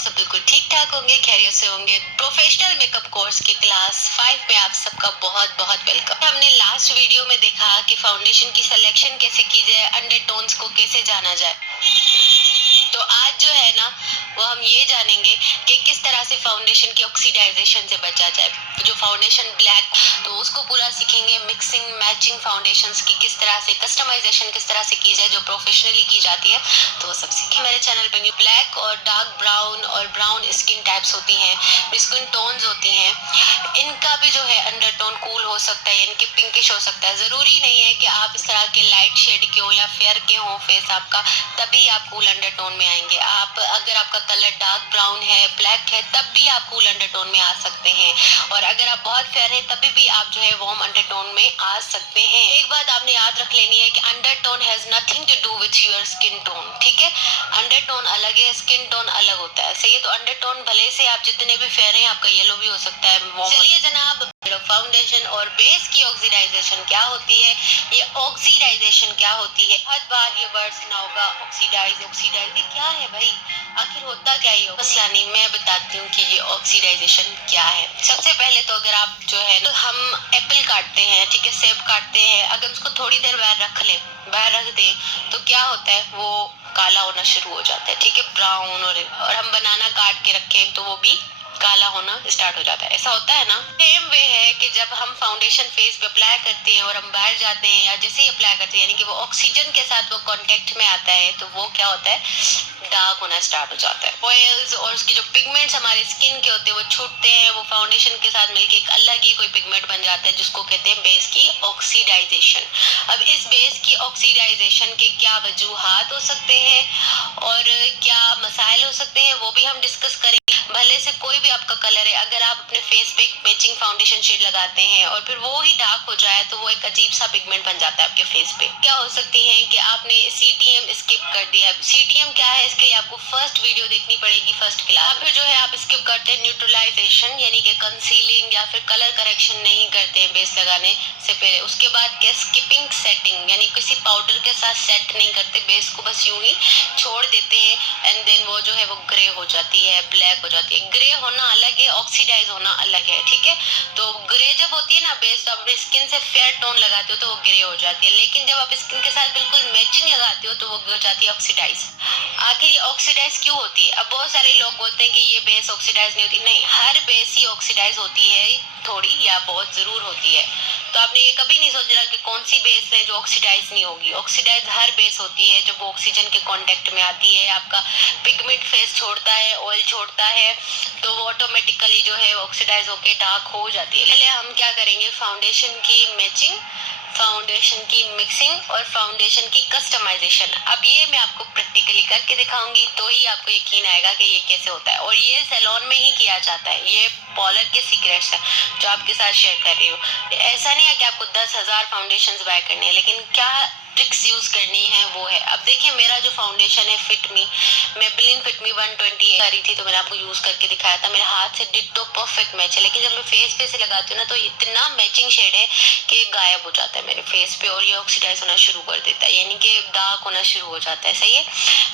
सब बिल्कुल ठीक ठाक होंगे, खैरियत से होंगे। प्रोफेशनल मेकअप कोर्स के क्लास 5 में आप सबका बहुत बहुत वेलकम। हमने लास्ट वीडियो में देखा कि फाउंडेशन की सिलेक्शन कैसे की जाए, अंडरटोन्स को कैसे जाना जाए। तो आज जो है ना, वो हम ये जानेंगे कि किस तरह से फाउंडेशन की ऑक्सीडाइजेशन से बचा जाए। जो फाउंडेशन ब्लैक, तो उसको पूरा सीखेंगे। मिक्सिंग मैचिंग फाउंडेशंस की किस तरह से, कस्टमाइजेशन किस तरह से की जाए जो प्रोफेशनली की जाती है, तो वो सब सीखेंगे। मेरे चैनल पे न्यू ब्लैक और डार्क ब्राउन और ब्राउन स्किन टाइप्स होती हैं, स्किन टोन्स होती हैं, इनका भी जो है अंडरटोन कूल हो सकता है, यानी कि पिंकिश हो सकता है। जरूरी नहीं है कि आप इस तरह के लाइट शेड के हो या फेयर के हो फेस आपका, तभी आप कूल अंडरटोन में आएंगे। आप अगर आपका कलर डार्क ब्राउन है, ब्लैक है, तब भी आप कूल अंडरटोन में आ सकते हैं। और अगर आप बहुत फेयर हैं, तभी भी आप जो है वार्म अंडरटोन में आ सकते हैं। एक बात आपने याद रख लेनी है कि undertone has nothing to do with your skin tone, ठीक है। अंडरटोन अलग है, स्किन टोन अलग होता है, सही है। तो अंडरटोन भले से आप जितने भी फेयर हैं, आपका येलो भी हो सकता है। चलिए जनाब, फाउंडेशन और बेस की ऑक्सीडाइजेशन क्या होती है, ये ऑक्सीडाइजेशन क्या होती है। हर बार ये वर्ड सुना होगा, ऑक्सीडाइज ऑक्सीडाइज, ये क्या है भाई, आखिर होता क्या है। मसला नहीं, मैं बताती हूँ कि ये ऑक्सीडाइजेशन क्या है। सबसे पहले तो अगर आप जो है, तो हम एप्पल काटते हैं, ठीक है, सेब काटते हैं, अगर उसको थोड़ी देर बाहर रख दें, तो क्या होता है, वो काला होना शुरू हो जाता है, ठीक है, ब्राउन। और हम बनाना काट के रखें तो वो भी काला होना स्टार्ट हो जाता है। ऐसा होता है ना। सेम वे है कि जब हम फाउंडेशन फेस पे अप्लाई करते हैं और हम बाहर जाते हैं, या जैसे ही अप्लाई करते हैं, यानी कि वो ऑक्सीजन के साथ वो कांटेक्ट में आता है, तो वो क्या होता है, डार्क होना स्टार्ट हो जाता है। ऑयल्स और उसके जो पिगमेंट्स हमारे स्किन के होते हैं, वो छूटते हैं, वो फाउंडेशन के साथ मिलके एक अलग ही कोई पिगमेंट बन जाता है, जिसको कहते हैं बेस की ऑक्सीडाइजेशन। अब इस बेस की ऑक्सीडाइजेशन के क्या वजूहात हो सकते हैं और क्या मसाइल हो सकते हैं, वो भी हम डिस्कस करेंगे। भले से कोई भी आपका कलर है, अगर आप अपने फेस पे एक मैचिंग फाउंडेशन शेड लगाते हैं और फिर वो ही डार्क हो जाए, तो वो एक अजीब सा पिगमेंट बन जाता है आपके फेस पे। क्या हो सकती है कि आपने सीटीएम स्किप कर दिया। सीटीएम क्या है, इसके लिए आपको फर्स्ट वीडियो देखनी पड़ेगी, फर्स्ट क्लास। फिर जो है आप स्किप करते हैं न्यूट्रलाइजेशन, यानी कि कंसीलिंग या फिर कलर करेक्शन नहीं करते हैं बेस लगाने से पहले। उसके बाद क्या, स्किपिंग सेटिंग, यानी किसी पाउडर के साथ सेट नहीं करते बेस को, बस यूं ही छोड़ देते हैं, एंड देन वो जो है वो ग्रे हो जाती है, ब्लैक हो जाती है। ग्रे होना अलग है, ऑक्सीडाइज होना अलग है, ठीक है। तो ग्रे जब होती है ना बेस, तो आप स्किन से फेयर टोन लगाते हो तो वो ग्रे हो जाती है, लेकिन जब आप स्किन के साथ बिल्कुल मैचिंग लगाते हो तो वो हो जाती है ऑक्सीडाइज। आखिर ये ऑक्सीडाइज क्यों होती है। अब बहुत सारे लोग बोलते हैं कि ये बेस ऑक्सीडाइज नहीं होती। नहीं, हर बेस ही ऑक्सीडाइज होती है, थोड़ी या बहुत जरूर होती है। तो आपने ये कभी नहीं सोचा कि कौन सी बेस है जो ऑक्सीडाइज नहीं होगी। ऑक्सीडाइज हर बेस होती है जब वो ऑक्सीजन के कांटेक्ट में आती है, आपका पिगमेंट फेस छोड़ता है, ऑयल छोड़ता है, तो वो ऑटोमेटिकली जो है ऑक्सीडाइज होके डार्क हो जाती है। पहले हम क्या करेंगे, फाउंडेशन की मैचिंग, फाउंडेशन की मिक्सिंग और फाउंडेशन की कस्टमाइजेशन। अब ये मैं आपको प्रैक्टिकली करके दिखाऊंगी, तो ही आपको यकीन आएगा कि ये कैसे होता है। और ये सैलून में ही किया जाता है, ये पार्लर के सीक्रेट्स है जो आपके साथ शेयर कर रही हूँ। ऐसा नहीं है कि आपको 10,000 फाउंडेशन बाय करनी है, लेकिन क्या ट्रिक्स यूज करनी है वो है। अब देखिए, मेरा जो फाउंडेशन है फिटमी, मेबेलिन फिटमी 120 करी थी, तो मैंने आपको यूज करके दिखाया था। मेरे हाथ से डिट्टो परफेक्ट मैच है, लेकिन जब मैं फेस पे से लगाती हूँ ना, तो इतना मैचिंग शेड है कि गायब हो जाता है मेरे फेस पे, और ये ऑक्सीडाइज होना शुरू कर देता है, यानी कि डार्क होना शुरू हो जाता है, सही है।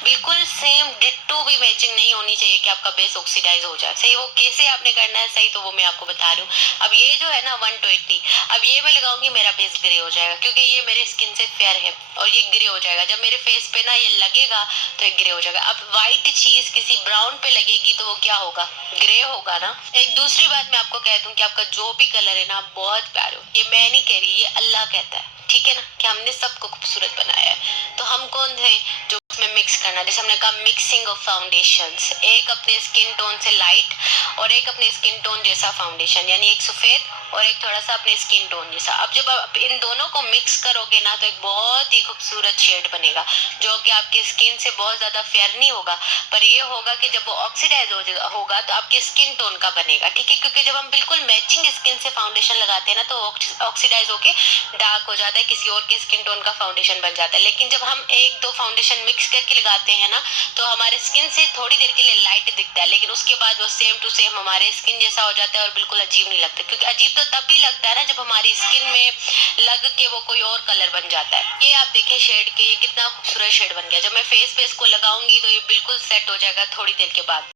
बिल्कुल सेम डिट्टो भी मैचिंग नहीं होनी चाहिए कि आपका बेस ऑक्सीडाइज हो जाए, सही। वो कैसे आपने करना है, सही, तो वो मैं आपको बता रही हूँ। अब ये जो है ना 120, अब ये मैं लगाऊंगी, मेरा बेस ग्रे हो जाएगा, क्योंकि ये मेरे स्किन से फेयर है, और ये ग्रे हो जाएगा। जब मेरे फेस पे ना ये लगेगा तो ये ग्रे हो जाएगा। अब व्हाइट चीज किसी ब्राउन पे लगेगी तो वो क्या होगा, ग्रे होगा ना। एक दूसरी बात मैं आपको कह दूं कि आपका जो भी कलर है ना, बहुत प्यारे हो, ये मैं नहीं कह रही, ये अल्लाह कहता है, ठीक है ना, कि हमने सबको खूबसूरत बनाया है। तो हम कौन है जो उसमें मिक्स करना, जैसे हमने कहा मिक्सिंग ऑफ फाउंडेशंस, एक अपने स्किन टोन से लाइट और एक अपने स्किन टोन जैसा फाउंडेशन, यानी एक सफेद और एक थोड़ा सा अपने स्किन टोन जैसा। अब जब आप इन दोनों को मिक्स करोगे ना, तो एक बहुत ही खूबसूरत शेड बनेगा, जो कि आपकी स्किन से बहुत ज्यादा फेयर नहीं होगा, पर ये होगा कि जब वो ऑक्सीडाइज होगा तो आपके स्किन टोन का बनेगा, ठीक है। क्योंकि जब हम बिल्कुल मैचिंग स्किन से फाउंडेशन लगाते हैं ना, तो ऑक्सीडाइज होके डार्क हो जाता है, किसी और के स्किन टोन का फाउंडेशन बन जाता है। लेकिन जब हम एक दो फाउंडेशन मिक्स करके लगाते हैं ना, तो हमारे स्किन से थोड़ी देर के लिए लाइट दिखता है, लेकिन उसके बाद वो सेम टू सेम हमारे स्किन जैसा हो जाता है, और बिल्कुल अजीब नहीं लगता। क्योंकि अजीब तो तब भी लगता है ना जब हमारी स्किन में लग के वो कोई और कलर बन जाता है। ये आप देखें शेड के, ये कितना खूबसूरत शेड बन गया। जब मैं फेस पे इसको लगाऊंगी तो ये बिल्कुल सेट हो जाएगा थोड़ी देर के बाद।